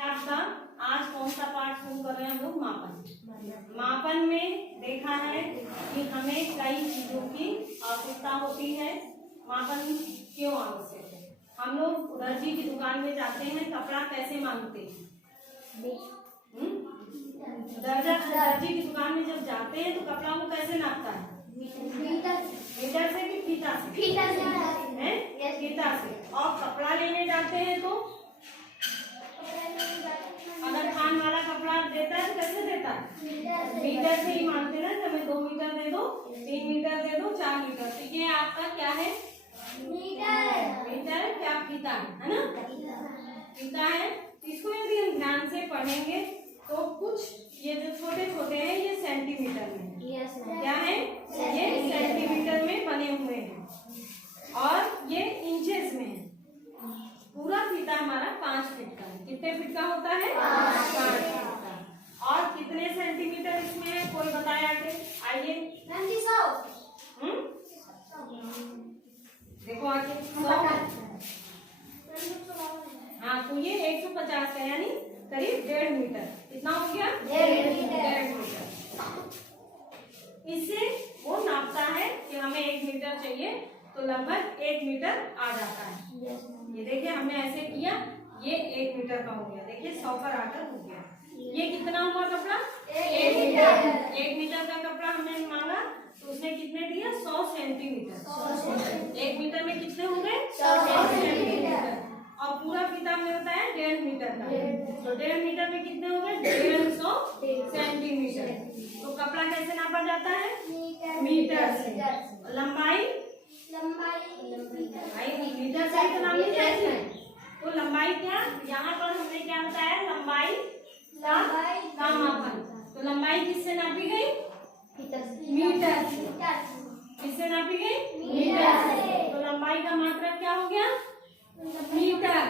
आपका आज कौन सा पाठ शुरू कर रहे हैं हम लोग? मापन। मापन में देखा है कि हमें कई चीजों की आवश्यकता होती है। मापन क्यों आवश्यक है? हम लोग दर्जी की दुकान में जाते हैं, कपड़ा कैसे मांगते हैं? दर्जी की दुकान में जब जाते हैं तो कपड़ा वो कैसे नापता है? मीटर से कि फीता से? फीता से। और कपड़ा लेने जाते हैं तो अगर थान वाला कपड़ा देता है तो कैसे देता है? मीटर से ही मांगते ना, हमें 2 मीटर दे दो, 3 मीटर दे दो, 4 मीटर। तो ये आपका क्या है? मीटर क्या? फीता है ना? फीता है। इसको यदि हम ध्यान से पढ़ेंगे तो कुछ ये जो छोटे छोटे हैं ये सेंटीमीटर में क्या है? ये सेंटीमीटर में बने हुए हैं और ये इंचेस में है। पूरा फीता हमारा 5 फीट का है। कितने फीट का होता है? 5 फीट का। और कितने सेंटीमीटर इसमें है? कोई बताए आगे? आइए देखो आगे 100। हाँ, तो ये 150 का यानी करीब 1.5 मीटर। कितना हो गया? 1.5 मीटर। इससे वो नापता है कि हमें 1 मीटर चाहिए तो लगभग 1 मीटर आ जाता है। ये देखिए हमने ऐसे किया, ये 1 मीटर का हो गया। देखिए 100 पर आकर हो गया। ये कितना हुआ कपड़ा? 1 मीटर। 1 मीटर का कपड़ा हमने मांगा तो उसने कितने दिया? 100 सेंटीमीटर। 1 मीटर में कितने हो गए? 100 सेंटीमीटर। और पूरा फीता मिलता है 1.5 मीटर का, तो 1.5 मीटर में कितने हो गए? 150 सेंटीमीटर। तो कपड़ा कैसे नापा जाता है? मीटर से। लंबाई मीटर से तो नापी जाती है। तो लंबाई क्या? यहाँ पर हमने क्या बताया? लंबाई का मापन। तो लंबाई किससे नापी गई? मीटर से। किससे नापी गई? मीटर से। तो लंबाई का मात्रक क्या हो गया? मीटर।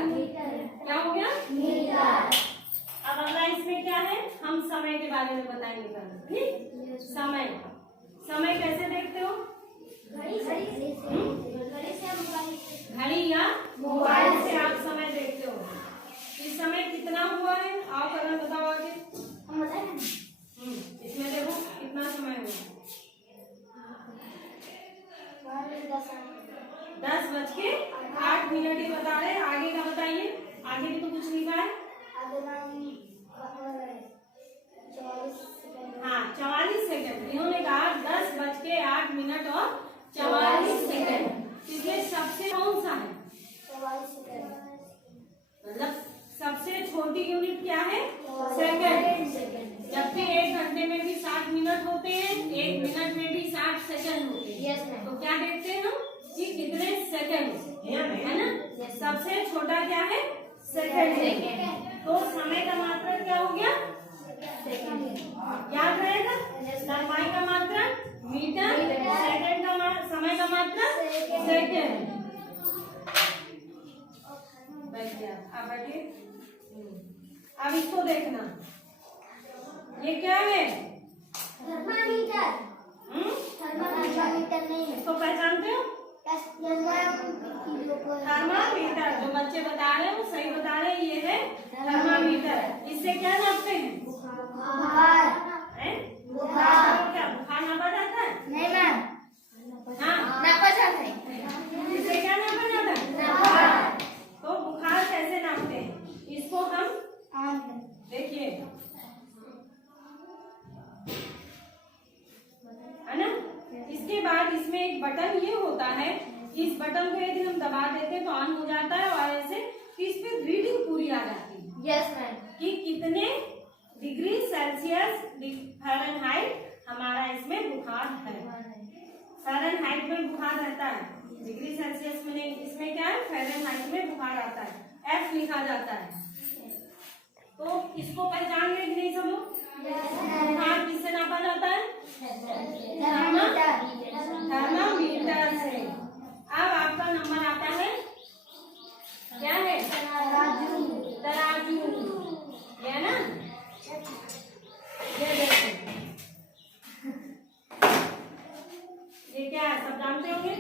क्या हो गया? मीटर। अब अगला इसमें क्या है? हम समय के बारे में बताएंगे कल। ठीक? समय कैसे देखते हो? घड़ी या मोबाइल से आप समय देखते हो। इस समय कितना हुआ है? आओ कल बताओ आगे। इसमें देखो कितना समय हुआ? 10:08 ही बता रहे। आगे का बताइए। आगे भी तो कुछ लिखा है। हाँ, 44 सेकंड। इन्होंने कहा 10:08 और 44 सेकंड। इसमें सबसे कौन सा है? मतलब सबसे छोटी यूनिट क्या है? सेकंड। जबकि 1 घंटे में भी 60 मिनट होते हैं, 1 मिनट में भी 60 सेकंड होते हैं। तो क्या देखते हैं हम कि कितने सेकंड है ना? सबसे छोटा क्या है? सेकंड। तो समय का मात्रक क्या हो गया? याद रहेगा? लंबाई का मात्रक मीटर, सेकंड का समय का मात्रक सेकंड। अब बैठिए। अब इसको देखना, ये क्या है? थर्मामीटर। थर्मामीटर नहीं है। इसको पहचानते हो? थर्मामीटर। जो बच्चे बता रहे हैं वो सही बता रहे हैं, ये है थर्मामीटर। इससे क्या नापते हैं? बुखार। क्या बुखार नापा जाता है? नहीं मैम। हाँ, नापा जाता है। इससे क्या नापा जाता है? तो बुखार कैसे नापते हैं? इसको हम देखिए, है ना? इसके बाद इसमें एक बटन ये होता है, इस बटन को यदि हम दबा देते हैं तो ऑन हो जाता है और ऐसे इस पे रीडिंग पूरी आ जाती है। Yes ma'am. कि कितने डिग्री सेल्सियस फ़ारेनहाइट हमारा इसमें बुखार है। फ़ारेनहाइट में बुखार रहता है, डिग्री सेल्सियस में नहीं। इसमें क्या है? फ़ारेनहाइट में बुखार आता है, F लिखा जाता है। तो इसको पहचान गए कि नहीं सब लोग? बुखार किससे नापा जाता है? थर्मामीटर से। अब आपका नंबर आता है क्या है? तराजू। ये ना, ये देखो, ये क्या है? सब जानते होंगे।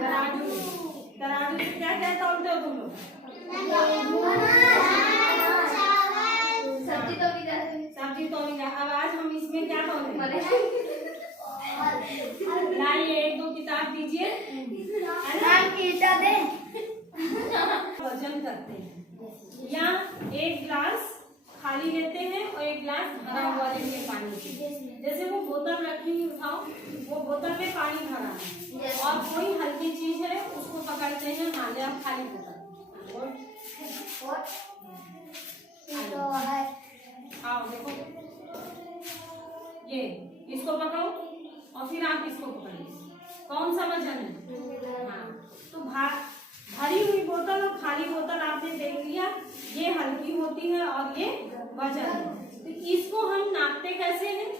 तराजू। तराजू से क्या क्या तोलते हो तुम लोग? सब्जी तोड़ेंगे। अब आज हम इसमें क्या तोड़ेंगे? लाइए 1-2 किताब दीजिए, वजन करते हैं। या एक गिलास खाली लेते हैं और एक गिलास भरा हुआ लेंगे पानी से। जैसे वो बोतल रखी हुई उठाओ, वो बोतल में पानी भरा है और कोई हल्की चीज है उसको पकड़ते हैं, मान लिया आप खाली बोतल। आओ देखो, ये इसको पकड़ो और फिर आप इसको पकड़िए, कौन सा वजन है? हाँ, तो भरी हुई बोतल और खाली बोतल आपने देख लिया, ये हल्की होती है और ये वजन है। तो इसको हम नापते कैसे हैं?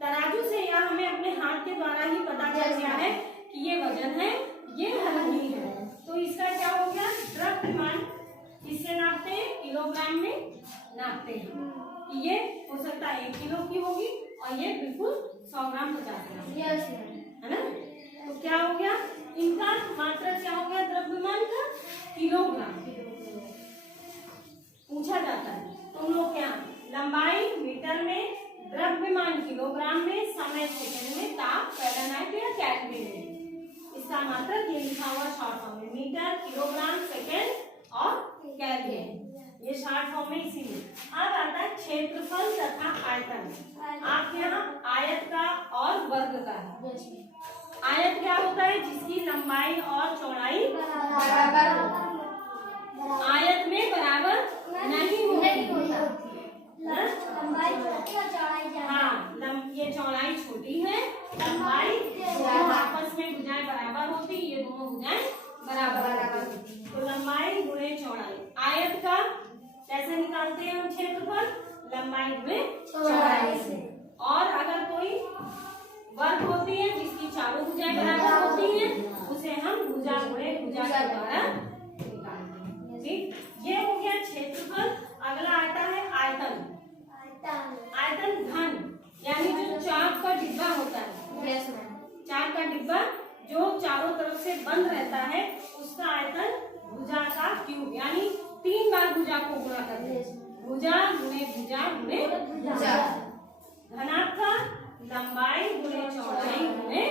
तराजू से, या हमें अपने हाथ के द्वारा ही पता चल गया है कि ये वजन है, ये हल्की है। तो इसका क्या हो गया? द्रव्यमान किससे नापते हैं? किलोग्राम में नापते हैं। ये हो सकता है 1 किलो की होगी और ये बिल्कुल 100 ग्राम 50 ग्राम, है ना? तो क्या हो गया? इनका मात्रक क्या हो गया? द्रव्यमान का किलोग्राम पूछा जाता है। तुम लोग क्या, लंबाई मीटर में, द्रव्यमान किलोग्राम में, समय सेकंड में, ताप फ़ारेनहाइट या केल्विन में। इसका मात्रक ये लिखा हुआ शॉर्ट फॉर्म में, मीटर, किलोग्राम, सेकंड और केल्विन, ये शॉर्ट फॉर्म में इसीलिए। अब आता है क्षेत्रफल तथा आयतन। आपके यहाँ आयत का और वर्ग का है। आयत क्या होता है? जिसकी लंबाई और चौड़ाई बराबर हो। आयत में बराबर नहीं होता। हाँ, ये चौड़ाई छोटी है, लंबाई दोनों आपस में भुजाएं बराबर होती, ये दोनों भुजाएं बराबर होती। तो लंबाई गुणे चौड़ाई। आयत का कैसे निकालते हैं हम क्षेत्रफल? लंबाई गुणे चौड़ाई से। और अगर कोई वर्ग होती है जिसकी चारों भुजाएं बराबर होती हैं, उसे हम भुजा गुणे भुजा के द्वारा निकालते हैं। ठीक, ये हो गया क्षेत्रफल। अगला आता है आयतन। आयतन घन, यानी जो चाक का डिब्बा होता है, चाक का डिब्बा जो चारों तरफ से बंद रहता है, उसका आयतन भुजा का क्यूब, यानी 3 बार भुजा को गुणा करते हैं। भुजा गुणे भुजा गुणे भुजा। घनाभ का लंबाई गुणे चौड़ाई गुणे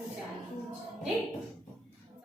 ऊंचाई। ठीक।